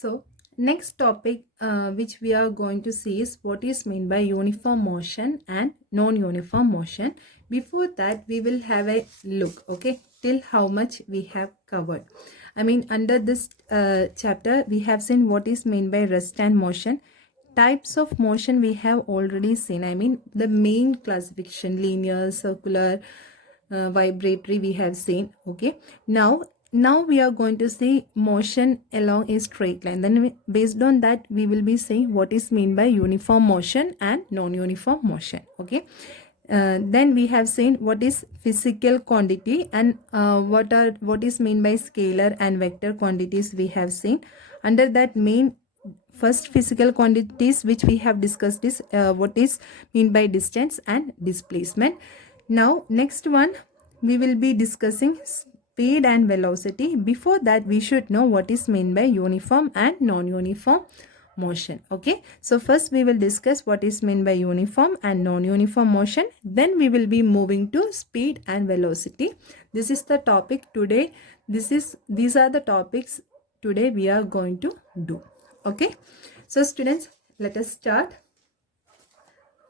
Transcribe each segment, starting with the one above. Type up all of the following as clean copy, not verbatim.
So next topic which we are going to see is what is meant by uniform motion and non-uniform motion. Before that we will have a look, okay, till how much we have covered. I mean, under this chapter we have seen what is meant by rest and motion. Types of motion we have already seen. I mean, the main classification: linear, circular, vibratory we have seen. Okay, now we are going to see motion along a straight line. Then based on that we will be saying what is meant by uniform motion and non-uniform motion. Okay, then we have seen what is physical quantity and what is meant by scalar and vector quantities we have seen. Under that, main first physical quantities which we have discussed is what is meant by distance and displacement. Now next one we will be discussing speed and velocity. Before that we should know what is meant by uniform and non-uniform motion. Okay, so first we will discuss what is meant by uniform and non-uniform motion, then we will be moving to speed and velocity. This is the topic today. These are the topics today we are going to do. Okay, so students, let us start.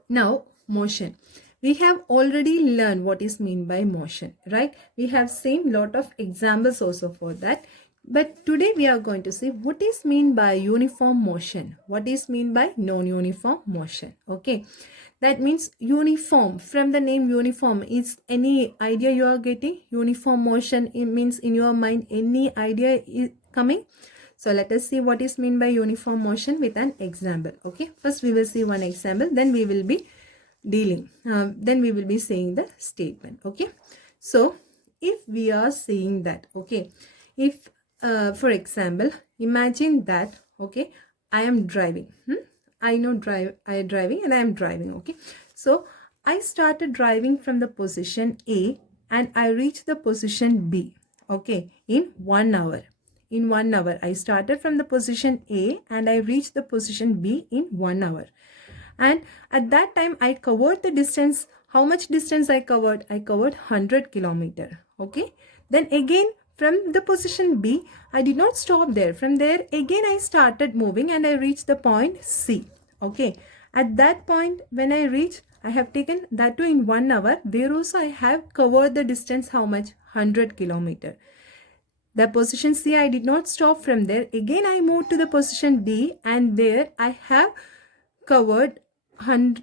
Now, motion. We have already learned what is meant by motion, right? We have seen lot of examples also for that. But today we are going to see what is meant by uniform motion. What is meant by non-uniform motion. Okay, that means uniform. From the name uniform, is any idea you are getting? Uniform motion, it means in your mind any idea is coming? So let us see what is meant by uniform motion with an example. Okay, first we will see one example, then we will be then we will be saying the statement. Okay, so if we are saying that, okay, if for example, imagine that, okay, I am driving. I am driving and I am driving. Okay, so I started driving from the position A and I reached the position B. Okay, in 1 hour. In 1 hour, I started from the position A and I reached the position B in 1 hour. And at that time, I covered the distance. How much distance I covered? I covered 100 kilometer. Okay. Then again, from the position B, I did not stop there. From there, again, I started moving and I reached the point C. Okay. At that point, when I reached, I have taken that too in 1 hour. There also, I have covered the distance. How much? 100 kilometer. The position C, I did not stop from there. Again, I moved to the position D and there I have covered 100.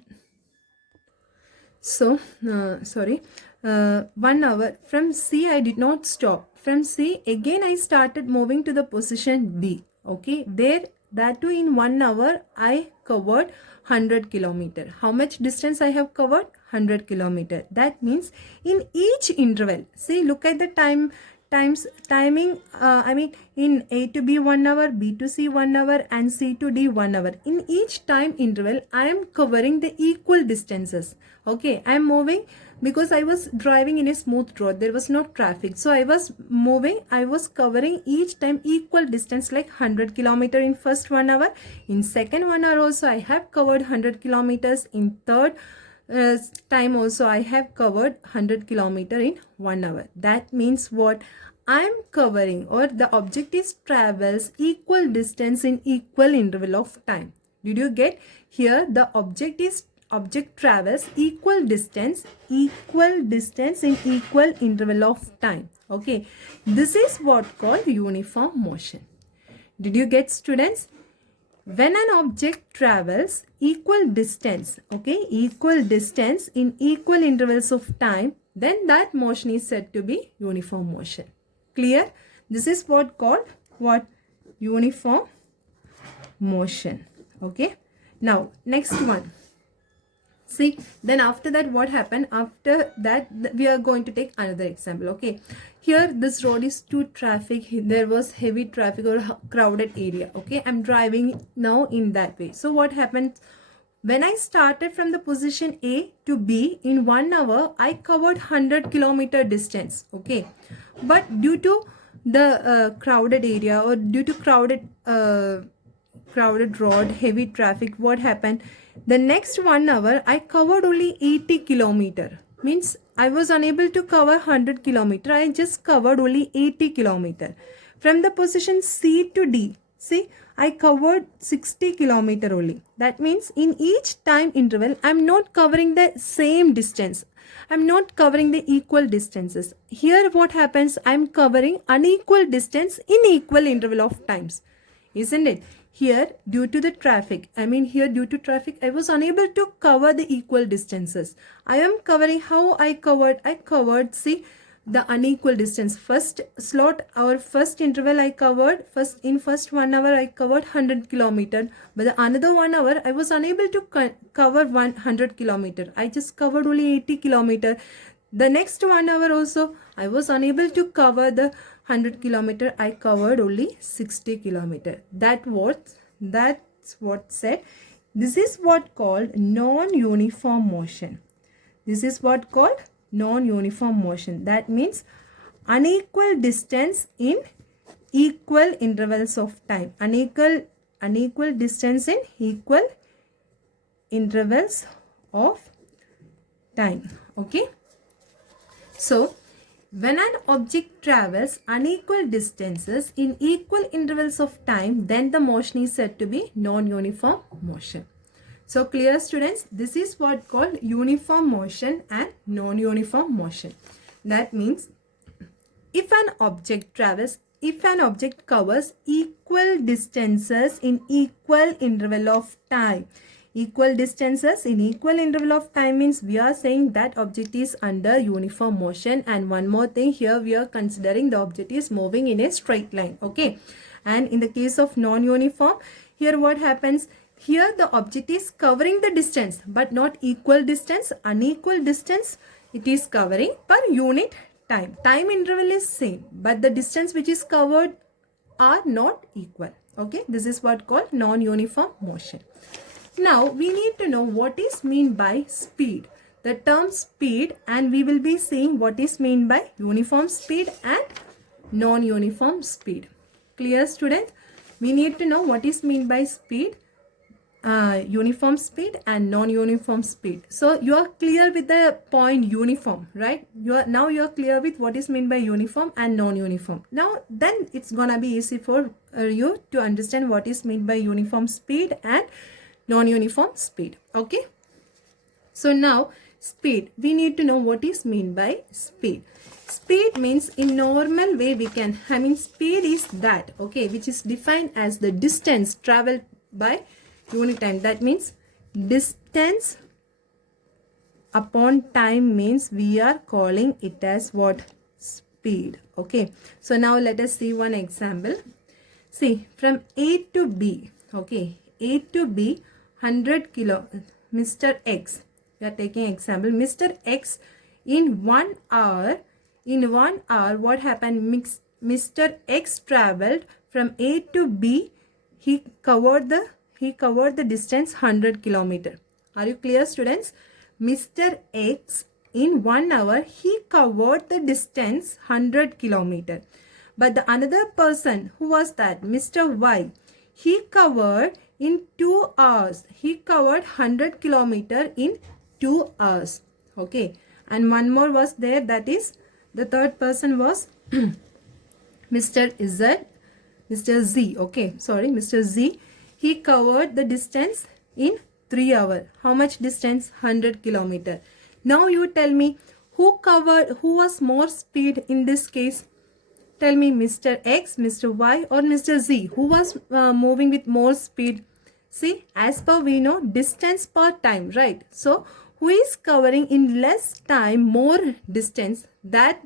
So, 1 hour. From C, I did not stop. From C, again, I started moving to the position D. Okay, there, that too in 1 hour, I covered 100 kilometer. How much distance I have covered? 100 kilometer. That means in each interval, see, look at the timing. I mean, in A to B 1 hour, B to C 1 hour and C to D 1 hour. In each time interval, I am covering the equal distances. Okay, I am moving because I was driving in a smooth road. There was no traffic. So I was moving. I was covering each time equal distance, like 100 kilometer in first 1 hour. In second 1 hour also I have covered 100 kilometers. In third time also I have covered 100 kilometer in 1 hour. That means what? I am covering, or the object is travels equal distance in equal interval of time. Did you get? Here the object travels equal distance in equal interval of time. Okay, this is what called uniform motion. Did you get, students? When an object travels equal distance, okay, equal distance in equal intervals of time, then that motion is said to be uniform motion. Clear? This is what called what? Uniform motion. Okay. Now, next one. See, then after that what happened? After that we are going to take another example. Okay, here this road is too traffic. There was heavy traffic or crowded area. Okay, I'm driving now in that way. So what happened? When I started from the position A to B in 1 hour, I covered 100 kilometer distance. Okay, but due to the crowded area, or due to crowded road, heavy traffic, what happened? The next 1 hour I covered only 80 kilometer. Means I was unable to cover 100 kilometer. I just covered only 80 kilometer. From the position C to D, See, I covered 60 kilometer only. That means in each time interval, I'm not covering the same distance. I'm not covering the equal distances. Here what happens, I'm covering unequal distance in equal interval of times. Isn't it? Here due to the traffic, due to traffic, I was unable to cover the equal distances. I am covering how I covered, see, the unequal distance. First slot, our first interval I covered, first 1 hour I covered 100 kilometer, but the another 1 hour I was unable to cover 100 kilometer. I just covered only 80 kilometer. The next 1 hour also I was unable to cover the 100 kilometer. I covered only 60 kilometer. That's what said. This is what called non-uniform motion. This is what called non-uniform motion. That means unequal distance in equal intervals of time. Unequal distance in equal intervals of time. Okay. So, when an object travels unequal distances in equal intervals of time, then the motion is said to be non-uniform motion. So clear students, this is what called uniform motion and non-uniform motion. That means if an object covers equal distances in equal interval of time. Equal distances in equal interval of time means we are saying that object is under uniform motion. And one more thing, here we are considering the object is moving in a straight line. Okay. And in the case of non-uniform, here what happens? Here the object is covering the distance but not equal distance, unequal distance it is covering per unit time. Time interval is same but the distance which is covered are not equal. Okay, this is what called non-uniform motion. Now we need to know what is meant by speed. The term speed, and we will be seeing what is meant by uniform speed and non-uniform speed. Clear students? We need to know what is meant by speed, uniform speed and non-uniform speed. So you are clear with the point uniform, right? Now you are clear with what is meant by uniform and non-uniform. Now then it's gonna be easy for you to understand what is meant by uniform speed and non-uniform speed. Okay. So now speed, we need to know what is meant by speed. Speed means in normal way we can, speed is that, okay, which is defined as the distance traveled by unit time. That means distance upon time means we are calling it as what? Speed. Okay. So now let us see one example. See, from A to B, okay, A to B, 100 kilo, Mr. X, we are taking example, Mr. X in 1 hour, what happened? Mr. X traveled from A to B, he covered the distance 100 kilometer. Are you clear students? Mr. X in 1 hour, he covered the distance 100 kilometer. But the another person, who was that? Mr. Y, he covered in 2 hours. He covered 100 kilometer in 2 hours. Okay. And one more was there, that is the third person was Mr. Z. Okay. Sorry, Mr. Z. He covered the distance in 3 hours. How much distance? 100 kilometer. Now you tell me who was more speed in this case? Tell me, Mr. X, Mr. Y or Mr. Z? Who was moving with more speed? See, as per we know, distance per time, right? So, who is covering in less time more distance, that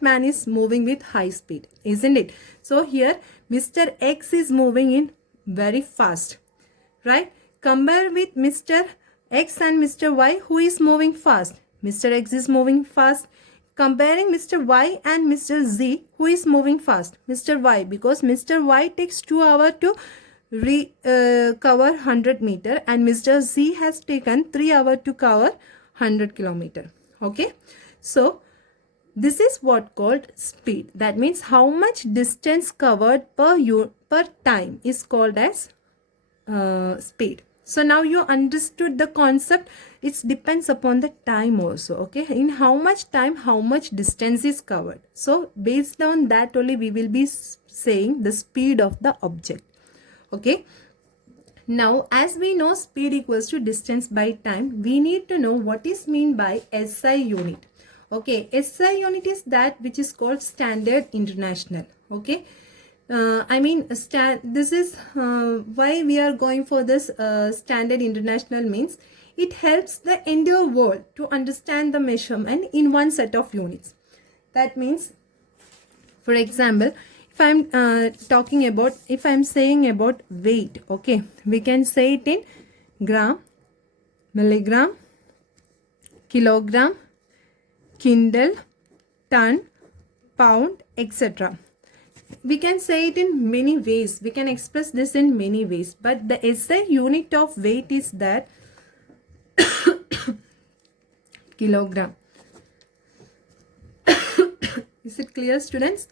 man is moving with high speed, isn't it? So, here Mr. X is moving in very fast, right? Compare with Mr. X and Mr. Y, who is moving fast? Mr. X is moving fast. Comparing Mr. Y and Mr. Z, who is moving fast? Mr. Y, because Mr. Y takes 2 hours to cover 100 meter and Mr. Z has taken 3 hours to cover 100 kilometer. Okay. So, this is what called speed. That means how much distance covered per time is called as speed. So now you understood the concept. It depends upon the time also. Okay, in how much time, how much distance is covered. So based on that only we will be saying the speed of the object. Okay. Now, as we know speed equals to distance by time, we need to know what is mean by SI unit. Okay, SI unit is that which is called Standard International. Okay, this is why we are going for this Standard International means it helps the entire world to understand the measurement in one set of units. That means, for example, if I'm if I'm saying about weight, okay, we can say it in gram, milligram, kilogram, quintal, ton, pound, etc. We can say it in many ways. We can express this in many ways. But the SI unit of weight is that kilogram. Is it clear, students?